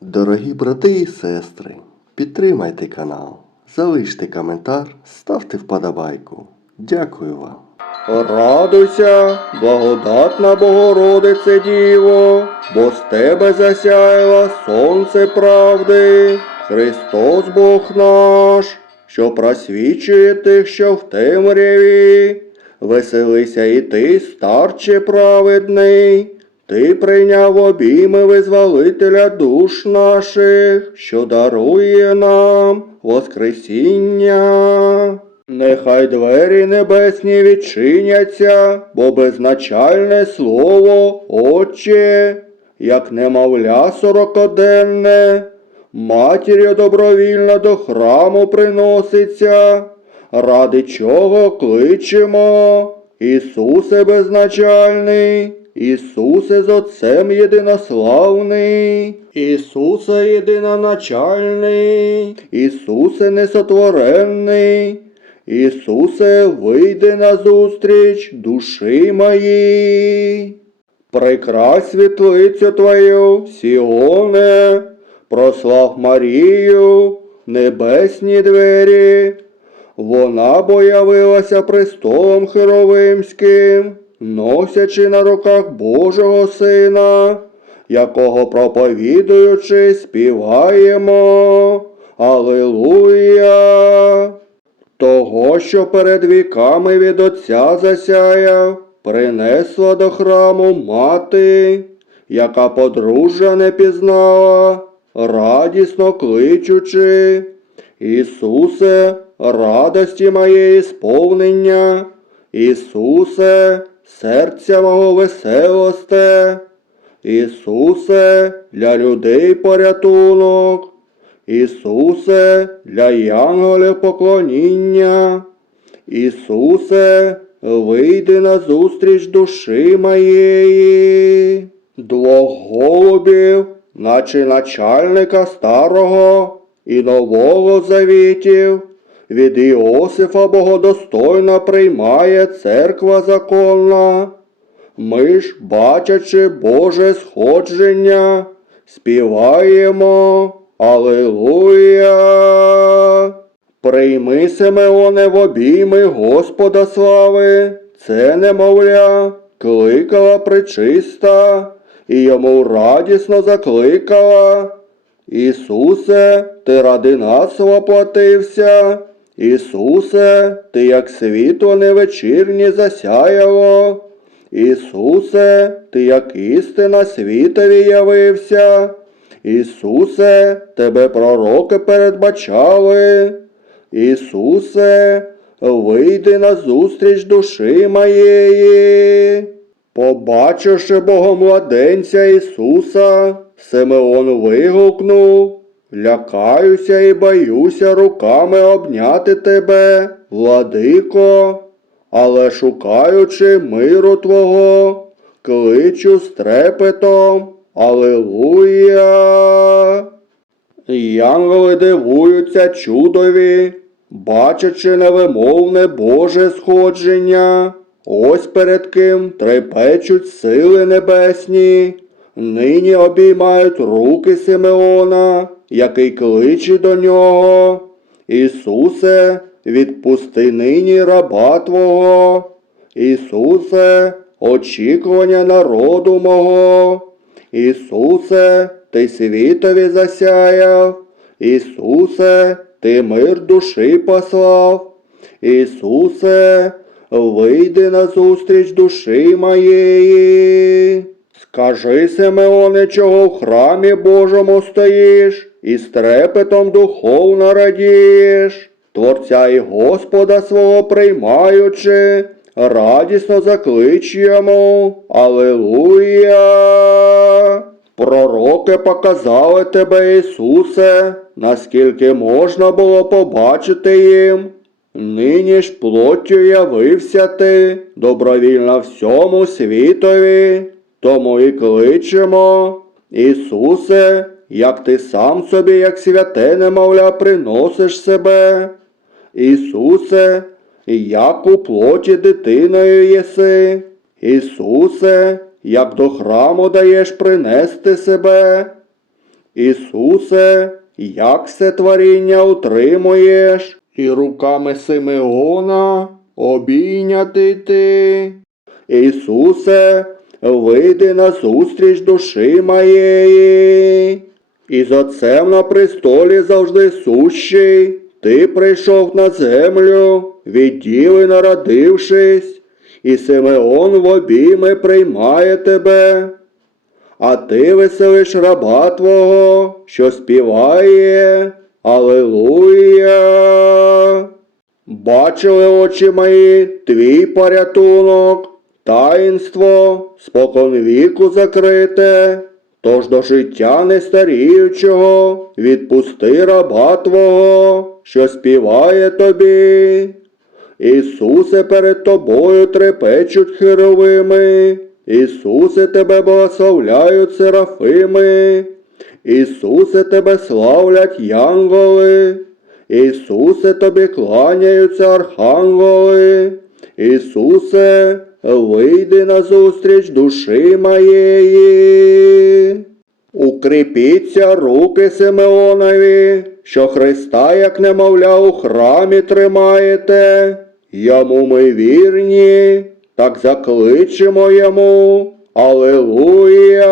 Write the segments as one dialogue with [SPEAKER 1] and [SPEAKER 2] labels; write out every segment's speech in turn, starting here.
[SPEAKER 1] Дорогі брати і сестри, підтримайте канал, залиште коментар, ставте вподобайку. Дякую вам.
[SPEAKER 2] Радуйся, благодатна Богородице Діво, бо з тебе засяяло сонце правди, Христос Бог наш, що просвічує тих, що в темряві. Веселися і ти, старче праведний, ти прийняв обійми визволителя душ наших, що дарує нам Воскресіння. Нехай двері небесні відчиняться, бо безначальне слово, Отче, як немовля сорокоденне, матір'ю добровільно до храму приноситься, ради чого кличемо, Ісусе безначальний, Ісусе з Отцем єдинославний, Ісусе єдиноначальний, Ісусе несотворений, Ісусе, вийди назустріч душі моїй. Прикрась світлицю Твою, Сіоне, прослав Марію, небесні двері. Вона бо явилася престолом Херовимським, носячи на руках Божого Сина, якого проповідуючи, співаємо. Алилуя! Того, що перед віками від Отця засяяв, принесла до храму мати, яка подружжя не пізнала, радісно кличучи, Ісусе, радості моєї сповнення, Ісусе, серця мого веселосте, Ісусе, для людей порятунок. Ісусе, для янголів поклоніння. Ісусе, вийди на зустріч душі моєї. Двох голубів, наче начальника старого і нового завітів, від Іосифа богодостойно приймає церква законна. Ми ж, бачачи Боже сходження, співаємо Алилуя. Прийми Симеоне в обійми Господа слави, це немовля, кликала причиста, і йому радісно закликала. Ісусе, ти ради нас воплотився, Ісусе, ти як світло невечірнє засяяло. Ісусе, ти як істина світові явився. Ісусе, тебе пророки передбачали. Ісусе, вийди на зустріч душі моєї. Побачивши Богомладенця Ісуса, Симеон вигукнув, лякаюся і боюся руками обняти тебе, владико, але шукаючи миру Твого, кличу з трепетом. Алилуя! Янголи дивуються чудові, бачачи невимовне Боже сходження. Ось перед ким трепечуть сили небесні, нині обіймають руки Симеона, який кличе до нього. Ісусе, відпусти нині раба Твого. Ісусе, очікування народу мого. Ісусе, ти світові засяяв, Ісусе, ти мир душі послав, Ісусе, вийди на зустріч душі моєї. Скажи, Симеоне, чого в храмі Божому стоїш, і з трепетом духовно радієш, Творця і Господа свого приймаючи, радісно заклич йому. Алилуя! Пророки показали тебе, Ісусе, наскільки можна було побачити їм. Нині ж плоттю явився ти, добровільно всьому світові, тому і кличемо. Ісусе, як ти сам собі, як святе немовля, приносиш себе. Ісусе, як у плоті дитиною єси. Ісусе, як до храму даєш принести себе. Ісусе, як все творіння утримуєш, і руками Симеона обійняти ти. Ісусе, вийди на зустріч душі моєї. І з Отцем на престолі завжди сущий, ти прийшов на землю, від діви народившись, і Симеон в обійми приймає тебе. А ти веселиш раба твого, що співає Аллилуйя. Бачили очі мої твій порятунок, таїнство споконвіку закрите, тож до життя нестаріючого відпусти раба твого, що співає тобі. Ісусе, перед тобою трепечуть херовими, Ісусе, тебе благословляють серафими, Ісусе, тебе славлять янголи, Ісусе, тобі кланяються архангели, Ісусе, вийди на зустріч душі моєї. Укріпіться руки Симеонові, що Христа, як немовля, у храмі тримаєте, йому ми вірні, так закличемо йому. Аллилуйя!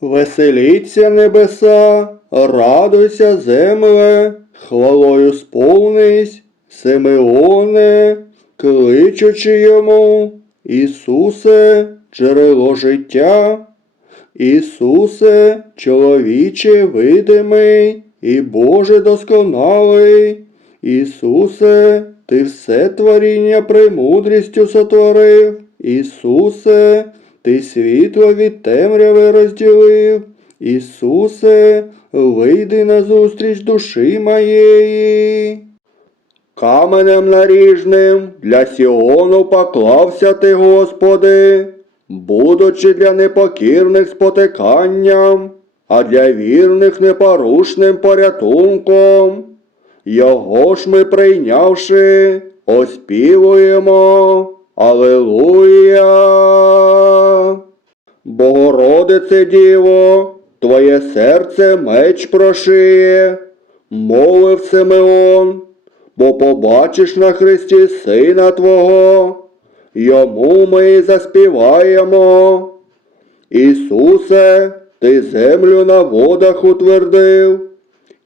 [SPEAKER 2] Веселіться небеса, радуйся земле, хвалою сповнись, Симеоне, кличучи йому, Ісусе, джерело життя. Ісусе, чоловіче видимий і Боже досконалий, Ісусе, Ти все творіння премудрістю сотворив, Ісусе, Ти світло від темряви розділив, Ісусе, вийди на зустріч душі моєї. Каменем наріжним для Сіону поклався ти, Господи, будучи для непокірних спотиканням, а для вірних непорушним порятунком. Його ж ми прийнявши, оспівуємо. Аллилуйя! Богородице Діво, Твоє серце меч прошиє, мовив Симеон, бо побачиш на Христі Сина Твого, йому ми заспіваємо. Ісусе, Ти землю на водах утвердив,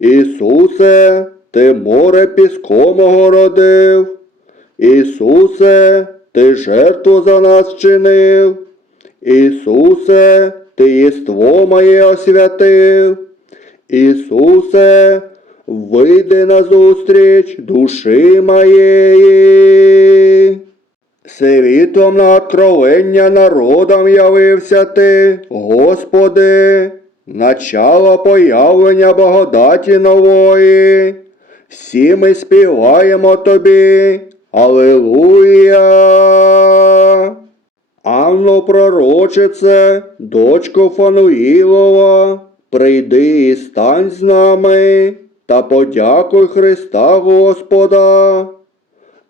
[SPEAKER 2] Ісусе, Ти море піском огородив, Ісусе, Ти жертву за нас чинив, Ісусе, Ти єство моє освятив, Ісусе, вийди на зустріч душі моєї. Світом на откровення народам явився ти, Господи, начало появлення благодаті нової. Всі ми співаємо тобі. Аллилуйя! Анно пророчице, дочко Фануїлова, прийди і стань з нами, та подякуй Христа Господа.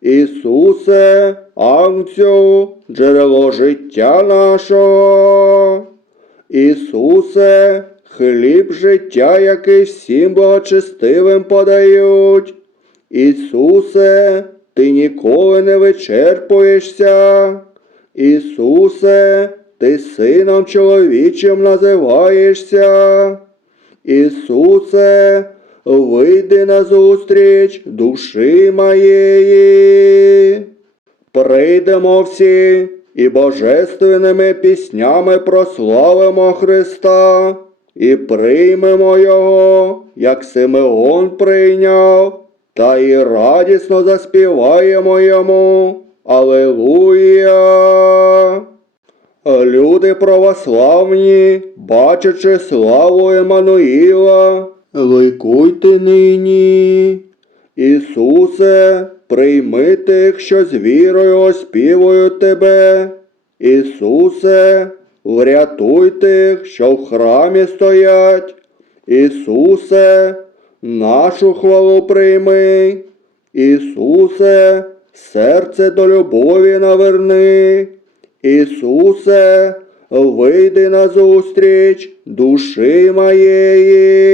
[SPEAKER 2] Ісусе, Анцю, джерело життя нашого. Ісусе, хліб життя, який всім благочестивим подають. Ісусе, ти ніколи не вичерпуєшся. Ісусе, ти сином чоловічим називаєшся. Ісусе, вийди на зустріч душі моєї. Прийдемо всі і божественними піснями прославимо Христа і приймемо Його, як Симеон прийняв, та і радісно заспіваємо йому. Аллилуйя! Люди православні, бачачи славу Еммануїла, ликуйте нині. Ісусе, прийми тих, що з вірою оспівують тебе. Ісусе, врятуй тих, що в храмі стоять. Ісусе, нашу хвалу прийми. Ісусе, серце до любові наверни. Ісусе, вийди назустріч душі моєї.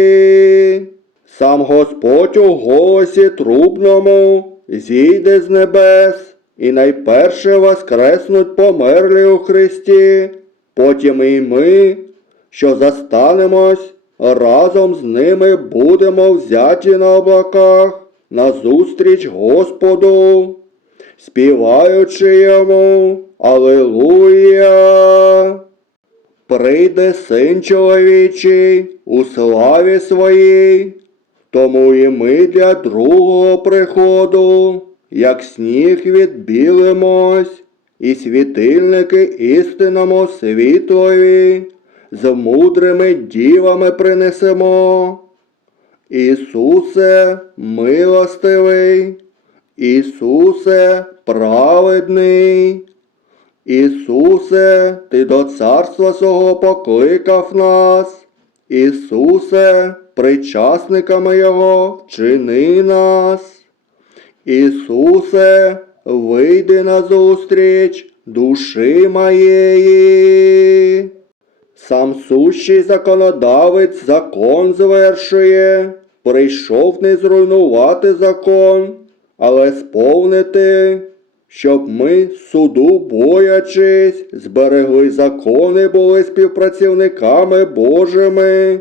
[SPEAKER 2] Сам Господь у голосі трубному зійде з небес, і найперше воскреснуть померлі у Христі, потім і ми, що застанемось, разом з ними будемо взяті на облаках назустріч Господу, співаючи йому. Аллилуйя. Прийде син чоловічий у славі своїй, тому і ми для другого приходу, як сніг відбілимось, і світильники істинному світлові, з мудрими дівами принесемо. Ісусе милостивий, Ісусе праведний, Ісусе, Ти до царства свого покликав нас, Ісусе, причасниками Його вчини нас. Ісусе, вийди назустріч душі моєї. Сам сущий законодавець закон звершує, прийшов не зруйнувати закон, але сповнити, щоб ми суду боячись, зберегли закони, були співпрацівниками Божими,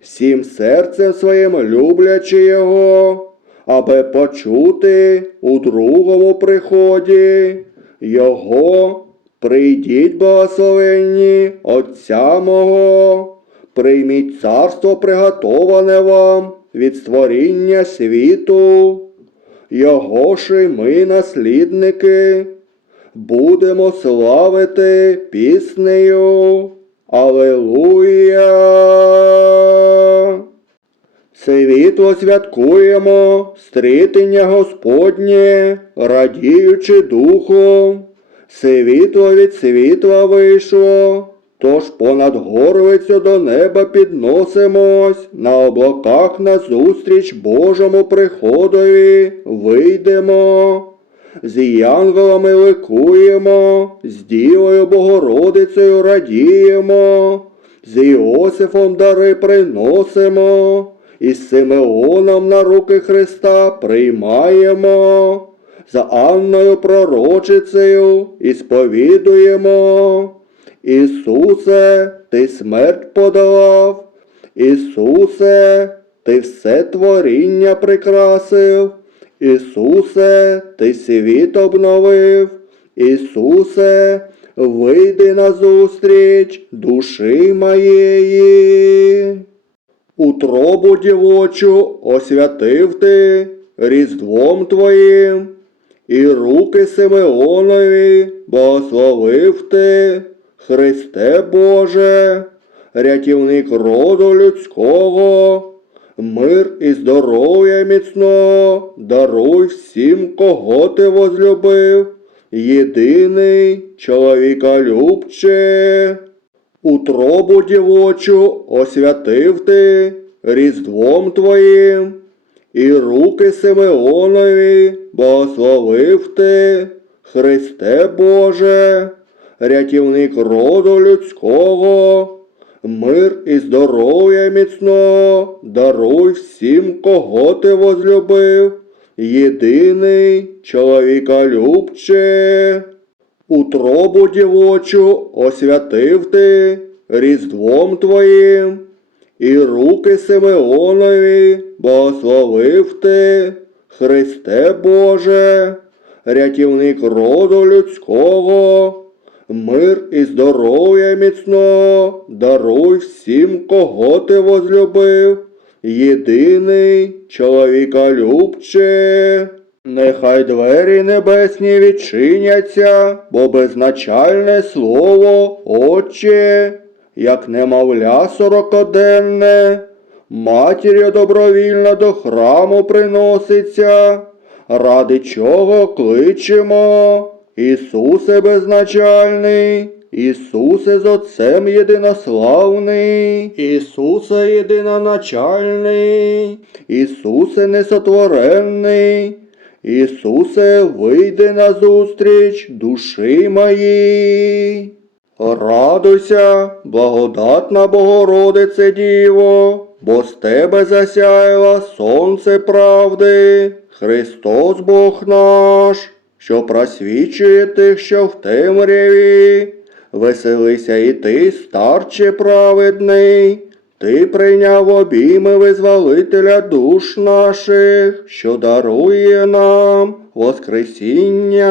[SPEAKER 2] всім серцем своїм люблячи його, аби почути у другому приході його. Прийдіть, благословенні Отця мого, прийміть царство приготоване вам від створіння світу. Його ж і ми, наслідники, будемо славити піснею. Аллилуйя! Світло святкуємо, стрітення Господнє, радіючи духом. Світло від світла вийшло, тож понад горлицю до неба підносимось, на облаках назустріч Божому приходові вийдемо. З янголами ликуємо, з Дівою Богородицею радіємо, з Іосифом дари приносимо, і з Симеоном на руки Христа приймаємо за Анною пророчицею і сповідуємо. Ісусе, Ти смерть подолав, Ісусе, Ти все творіння прикрасив, Ісусе, Ти світ обновив, Ісусе, вийди назустріч душі моєї. Утробу дівочу освятив ти різдвом твоїм, і руки Симеонові благословив ти, Христе Боже, рятівник роду людського, мир і здоров'я міцного даруй всім, кого ти возлюбив, єдиний чоловіка любче. Утробу дівочу освятив ти різдвом твоїм, і руки Симеонові благословив ти, Христе Боже, рятівник роду людського, мир і здоров'я міцного даруй всім, кого ти возлюбив, єдиний чоловіка любче. Утробу дівочу освятив ти різдвом твоїм, і руки Симеонові благословив ти, Христе Боже, рятівник роду людського, мир і здоров'я міцного даруй всім, кого ти возлюбив, єдиний чоловіка любче. Нехай двері небесні відчиняться, бо безначальне слово, Отче, як немовля сорокоденне, матір'ю добровільно до храму приноситься, ради чого кличемо, Ісусе безначальний, Ісусе з Отцем єдинославний, Ісусе єдиноначальний, Ісусе несотворений, Ісусе, вийди назустріч душі моїй. Радуйся, благодатна Богородице Діво, бо з тебе засяяло сонце правди, Христос Бог наш, що просвічує тих, що в темряві. Веселися і ти, старче праведний, ти прийняв обійми визволителя душ наших, що дарує нам Воскресіння.